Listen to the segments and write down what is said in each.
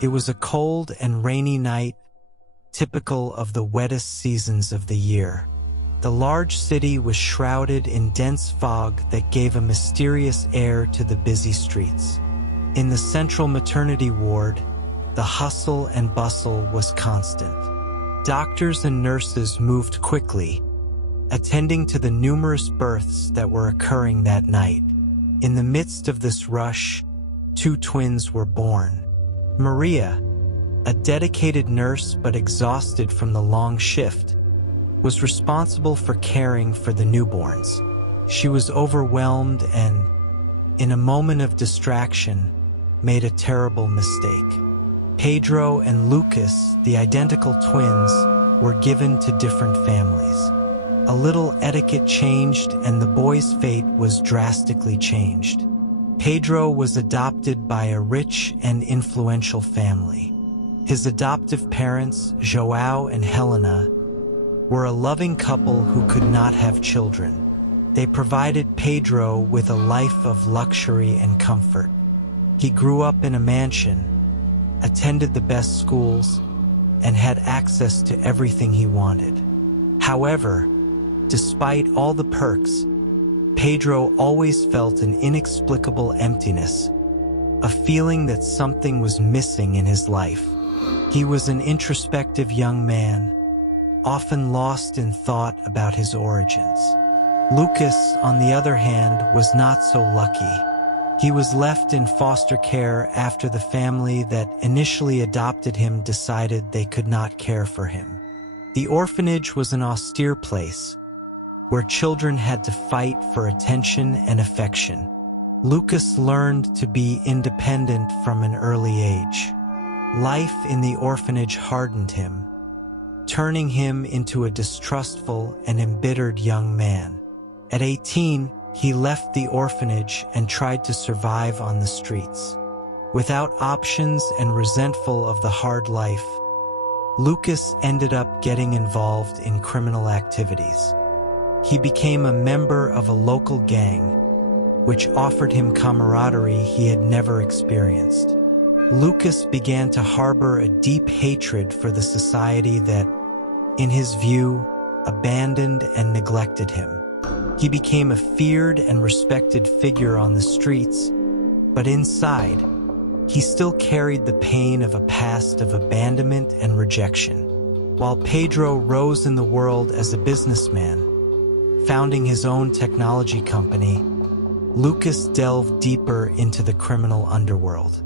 It was a cold and rainy night, typical of the wettest seasons of the year. The large city was shrouded in dense fog that gave a mysterious air to the busy streets. In the central maternity ward, the hustle and bustle was constant. Doctors and nurses moved quickly, attending to the numerous births that were occurring that night. In the midst of this rush, 2 twins were born. Maria, a dedicated nurse but exhausted from the long shift, was responsible for caring for the newborns. She was overwhelmed and, in a moment of distraction, made a terrible mistake. Pedro and Lucas, the identical twins, were given to different families. A little etiquette changed and the boy's fate was drastically changed. Pedro was adopted by a rich and influential family. His adoptive parents, João and Helena, were a loving couple who could not have children. They provided Pedro with a life of luxury and comfort. He grew up in a mansion, attended the best schools, and had access to everything he wanted. However, despite all the perks, Pedro always felt an inexplicable emptiness, a feeling that something was missing in his life. He was an introspective young man, often lost in thought about his origins. Lucas, on the other hand, was not so lucky. He was left in foster care after the family that initially adopted him decided they could not care for him. The orphanage was an austere place, where children had to fight for attention and affection. Lucas learned to be independent from an early age. Life in the orphanage hardened him, turning him into a distrustful and embittered young man. At 18, he left the orphanage and tried to survive on the streets. Without options and resentful of the hard life, Lucas ended up getting involved in criminal activities. He became a member of a local gang, which offered him camaraderie he had never experienced. Lucas began to harbor a deep hatred for the society that, in his view, abandoned and neglected him. He became a feared and respected figure on the streets, but inside, he still carried the pain of a past of abandonment and rejection. While Pedro rose in the world as a businessman, founding his own technology company, Lucas delved deeper into the criminal underworld.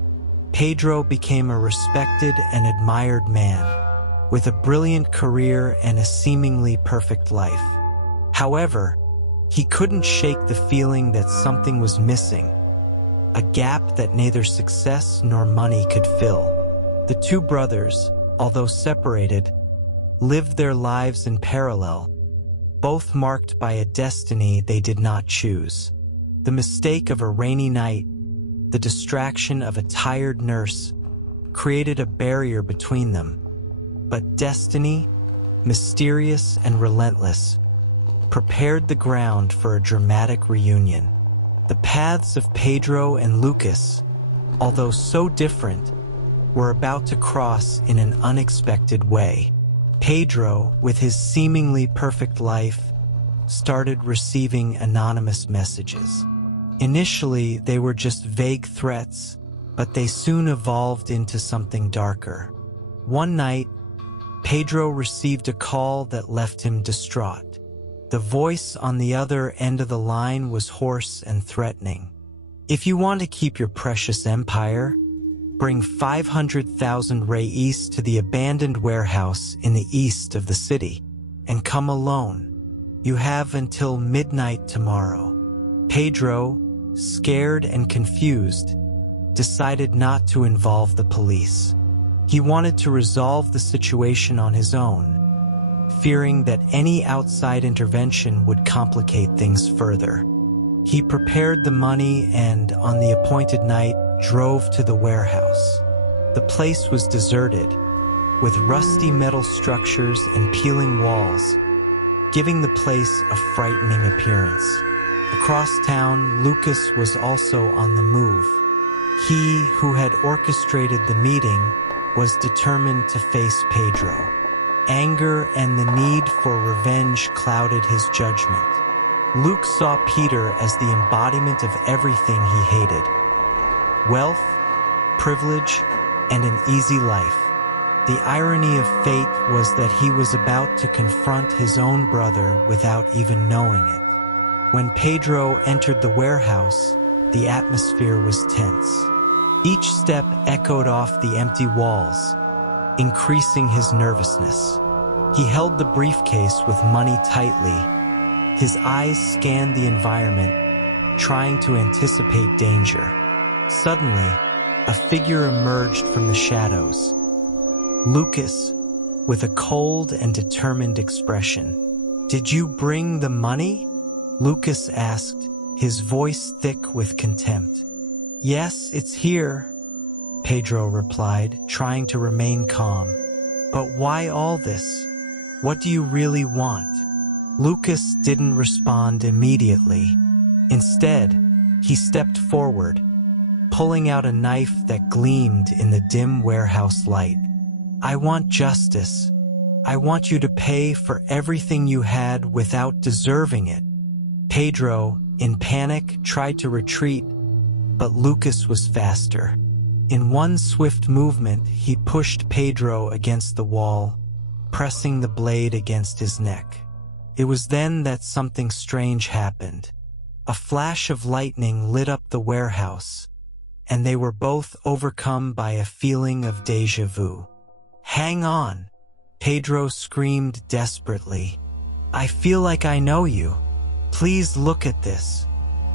Pedro became a respected and admired man, with a brilliant career and a seemingly perfect life. However, he couldn't shake the feeling that something was missing, a gap that neither success nor money could fill. The 2 brothers, although separated, lived their lives in parallel, both marked by a destiny they did not choose. The mistake of a rainy night, the distraction of a tired nurse, created a barrier between them. But destiny, mysterious and relentless, prepared the ground for a dramatic reunion. The paths of Pedro and Lucas, although so different, were about to cross in an unexpected way. Pedro, with his seemingly perfect life, started receiving anonymous messages. Initially, they were just vague threats, but they soon evolved into something darker. One night, Pedro received a call that left him distraught. The voice on the other end of the line was hoarse and threatening. "If you want to keep your precious empire, bring 500,000 reis to the abandoned warehouse in the east of the city, and come alone. You have until midnight tomorrow." Pedro, scared and confused, decided not to involve the police. He wanted to resolve the situation on his own, fearing that any outside intervention would complicate things further. He prepared the money and, on the appointed night, drove to the warehouse. The place was deserted, with rusty metal structures and peeling walls, giving the place a frightening appearance. Across town, Lucas was also on the move. He, who had orchestrated the meeting, was determined to face Pedro. Anger and the need for revenge clouded his judgment. Luke saw Peter as the embodiment of everything he hated: wealth, privilege, and an easy life. The irony of fate was that he was about to confront his own brother without even knowing it. When Pedro entered the warehouse, the atmosphere was tense. Each step echoed off the empty walls, increasing his nervousness. He held the briefcase with money tightly. His eyes scanned the environment, trying to anticipate danger. Suddenly, a figure emerged from the shadows. Lucas, with a cold and determined expression. "Did you bring the money?" Lucas asked, his voice thick with contempt. "Yes, it's here," Pedro replied, trying to remain calm. "But why all this? What do you really want?" Lucas didn't respond immediately. Instead, he stepped forward, pulling out a knife that gleamed in the dim warehouse light. "I want justice. I want you to pay for everything you had without deserving it." Pedro, in panic, tried to retreat, but Lucas was faster. In one swift movement, he pushed Pedro against the wall, pressing the blade against his neck. It was then that something strange happened. A flash of lightning lit up the warehouse, and they were both overcome by a feeling of déjà vu. "Hang on!" Pedro screamed desperately. "I feel like I know you. Please look at this."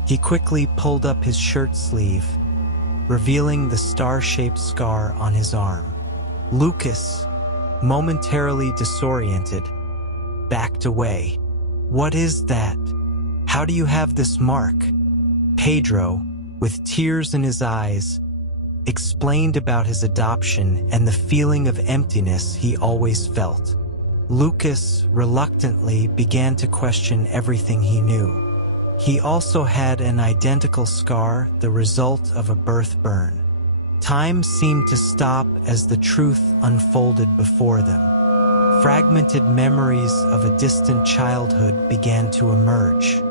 He quickly pulled up his shirt sleeve, revealing the star-shaped scar on his arm. Lucas, momentarily disoriented, backed away. "What is that? How do you have this mark?" Pedro, with tears in his eyes, explained about his adoption and the feeling of emptiness he always felt. Lucas reluctantly began to question everything he knew. He also had an identical scar, the result of a birth burn. Time seemed to stop as the truth unfolded before them. Fragmented memories of a distant childhood began to emerge.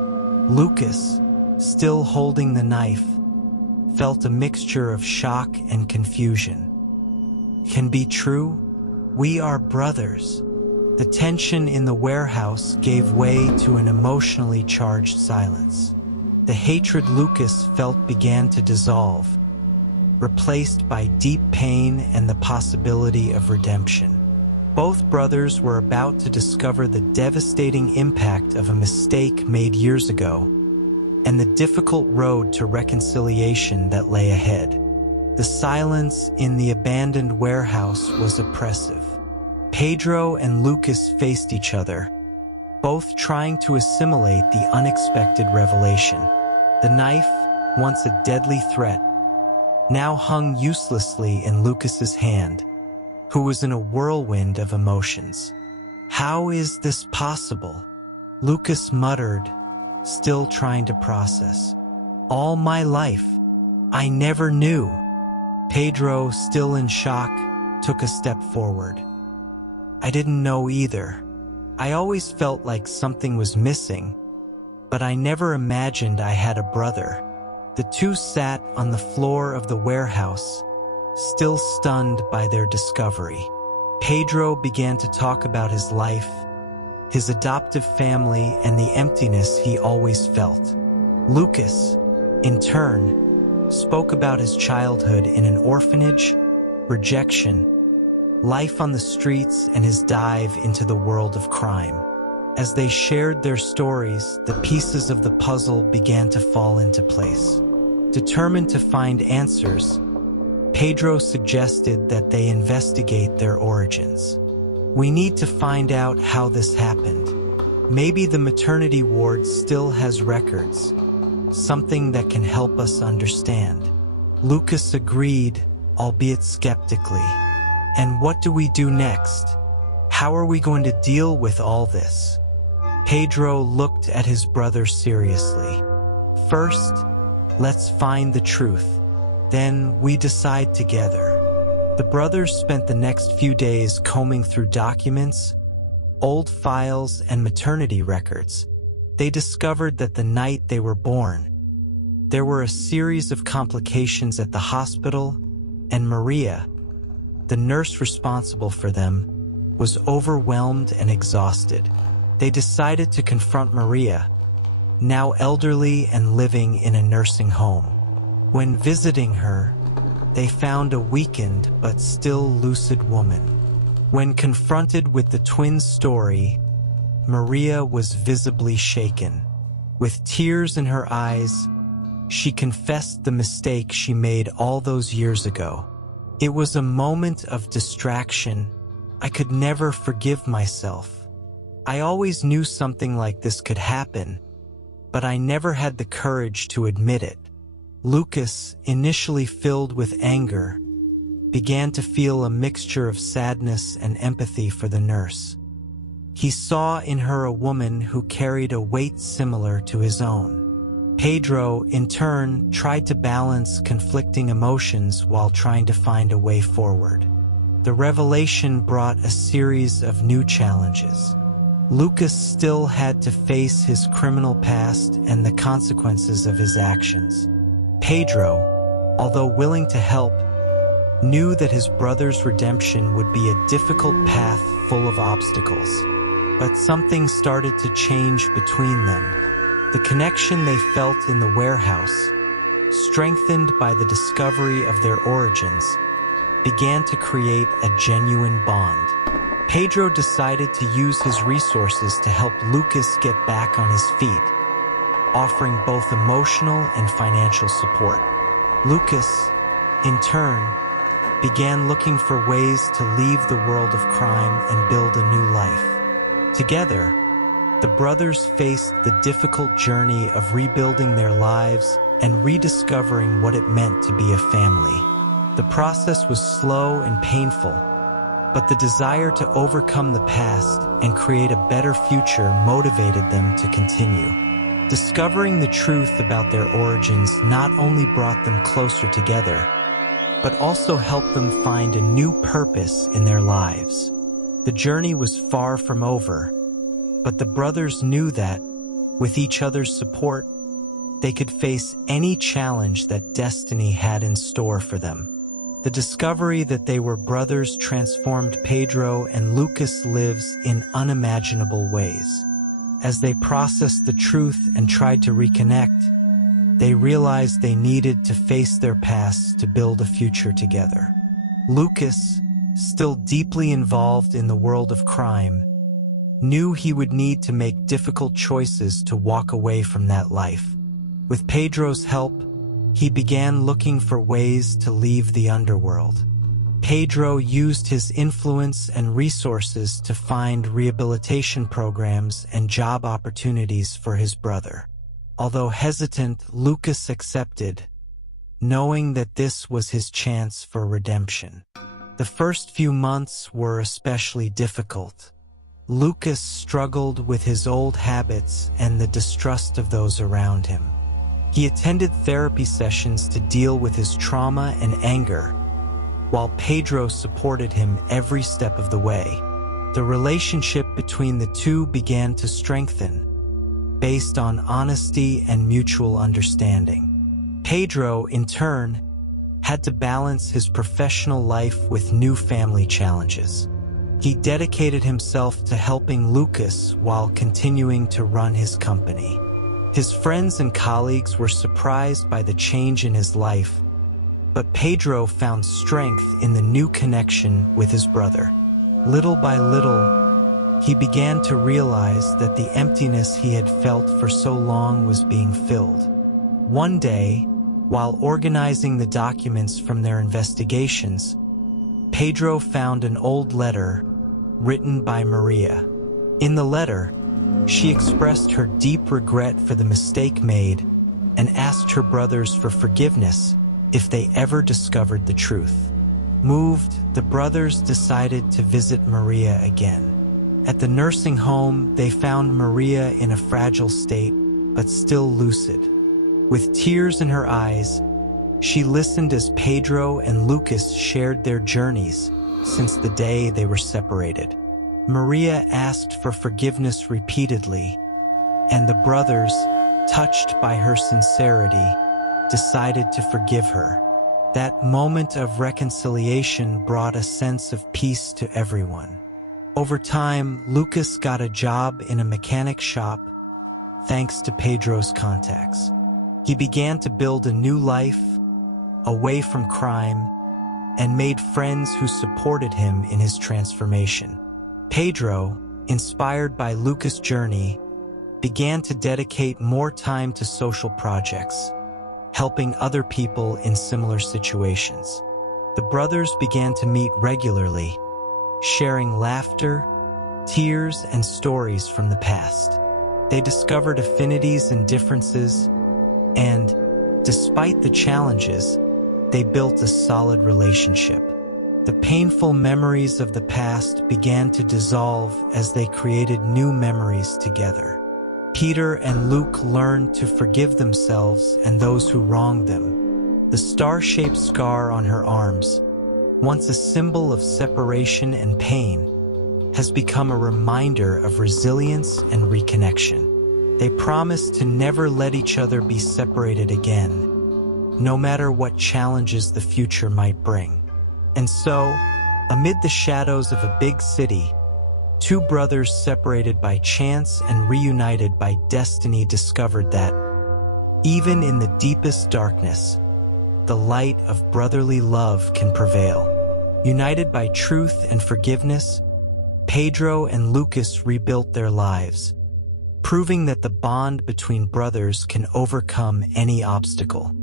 Lucas, still holding the knife, felt a mixture of shock and confusion. Can be true? We are brothers. The tension in the warehouse gave way to an emotionally charged silence. The hatred Lucas felt began to dissolve, replaced by deep pain and the possibility of redemption. Both brothers were about to discover the devastating impact of a mistake made years ago, and the difficult road to reconciliation that lay ahead. The silence in the abandoned warehouse was oppressive. Pedro and Lucas faced each other, both trying to assimilate the unexpected revelation. The knife, once a deadly threat, now hung uselessly in Lucas's hand, who was in a whirlwind of emotions. "How is this possible?" Lucas muttered, still trying to process. "All my life, I never knew." Pedro, still in shock, took a step forward. "I didn't know either. I always felt like something was missing, but I never imagined I had a brother." The two sat on the floor of the warehouse, still stunned by their discovery. Pedro began to talk about his life, his adoptive family, and the emptiness he always felt. Lucas, in turn, spoke about his childhood in an orphanage, rejection, life on the streets, and his dive into the world of crime. As they shared their stories, the pieces of the puzzle began to fall into place. Determined to find answers, Pedro suggested that they investigate their origins. "We need to find out how this happened. Maybe the maternity ward still has records, something that can help us understand." Lucas agreed, albeit skeptically. "And what do we do next? How are we going to deal with all this?" Pedro looked at his brother seriously. "First, let's find the truth. Then we decide together." The brothers spent the next few days combing through documents, old files, and maternity records. They discovered that the night they were born, there were a series of complications at the hospital, and Maria, the nurse responsible for them, was overwhelmed and exhausted. They decided to confront Maria, now elderly and living in a nursing home. When visiting her, they found a weakened but still lucid woman. When confronted with the twins' story, Maria was visibly shaken. With tears in her eyes, she confessed the mistake she made all those years ago. It was a moment of distraction. I could never forgive myself. I always knew something like this could happen, but I never had the courage to admit it. Lucas, initially filled with anger, began to feel a mixture of sadness and empathy for the nurse. He saw in her a woman who carried a weight similar to his own. Pedro, in turn, tried to balance conflicting emotions while trying to find a way forward. The revelation brought a series of new challenges. Lucas still had to face his criminal past and the consequences of his actions. Pedro, although willing to help, knew that his brother's redemption would be a difficult path full of obstacles. But something started to change between them. The connection they felt in the warehouse, strengthened by the discovery of their origins, began to create a genuine bond. Pedro decided to use his resources to help Lucas get back on his feet, offering both emotional and financial support. Lucas, in turn, began looking for ways to leave the world of crime and build a new life. Together, the brothers faced the difficult journey of rebuilding their lives and rediscovering what it meant to be a family. The process was slow and painful, but the desire to overcome the past and create a better future motivated them to continue. Discovering the truth about their origins not only brought them closer together, but also helped them find a new purpose in their lives. The journey was far from over, but the brothers knew that, with each other's support, they could face any challenge that destiny had in store for them. The discovery that they were brothers transformed Pedro and Lucas' lives in unimaginable ways. As they processed the truth and tried to reconnect, they realized they needed to face their pasts to build a future together. Lucas, still deeply involved in the world of crime, knew he would need to make difficult choices to walk away from that life. With Pedro's help, he began looking for ways to leave the underworld. Pedro used his influence and resources to find rehabilitation programs and job opportunities for his brother. Although hesitant, Lucas accepted, knowing that this was his chance for redemption. The first few months were especially difficult. Lucas struggled with his old habits and the distrust of those around him. He attended therapy sessions to deal with his trauma and anger, while Pedro supported him every step of the way. The relationship between the two began to strengthen, based on honesty and mutual understanding. Pedro, in turn, had to balance his professional life with new family challenges. He dedicated himself to helping Lucas while continuing to run his company. His friends and colleagues were surprised by the change in his life, but Pedro found strength in the new connection with his brother. Little by little, he began to realize that the emptiness he had felt for so long was being filled. One day, while organizing the documents from their investigations, Pedro found an old letter written by Maria. In the letter, she expressed her deep regret for the mistake made and asked her brothers for forgiveness if they ever discovered the truth. Moved, the brothers decided to visit Maria again. At the nursing home, they found Maria in a fragile state, but still lucid. With tears in her eyes, She listened as Pedro and Lucas shared their journeys since the day they were separated. Maria asked for forgiveness repeatedly, and the brothers, touched by her sincerity, decided to forgive her. That moment of reconciliation brought a sense of peace to everyone. Over time, Lucas got a job in a mechanic shop thanks to Pedro's contacts. He began to build a new life away from crime and made friends who supported him in his transformation. Pedro, inspired by Lucas' journey, began to dedicate more time to social projects, helping other people in similar situations. The brothers began to meet regularly, sharing laughter, tears, and stories from the past. They discovered affinities and differences, and, despite the challenges, they built a solid relationship. The painful memories of the past began to dissolve as they created new memories together. Peter and Luke learned to forgive themselves and those who wronged them. The star-shaped scar on her arms, once a symbol of separation and pain, has become a reminder of resilience and reconnection. They promised to never let each other be separated again, no matter what challenges the future might bring. And so, amid the shadows of a big city, two brothers separated by chance and reunited by destiny discovered that, even in the deepest darkness, the light of brotherly love can prevail. United by truth and forgiveness, Pedro and Lucas rebuilt their lives, proving that the bond between brothers can overcome any obstacle.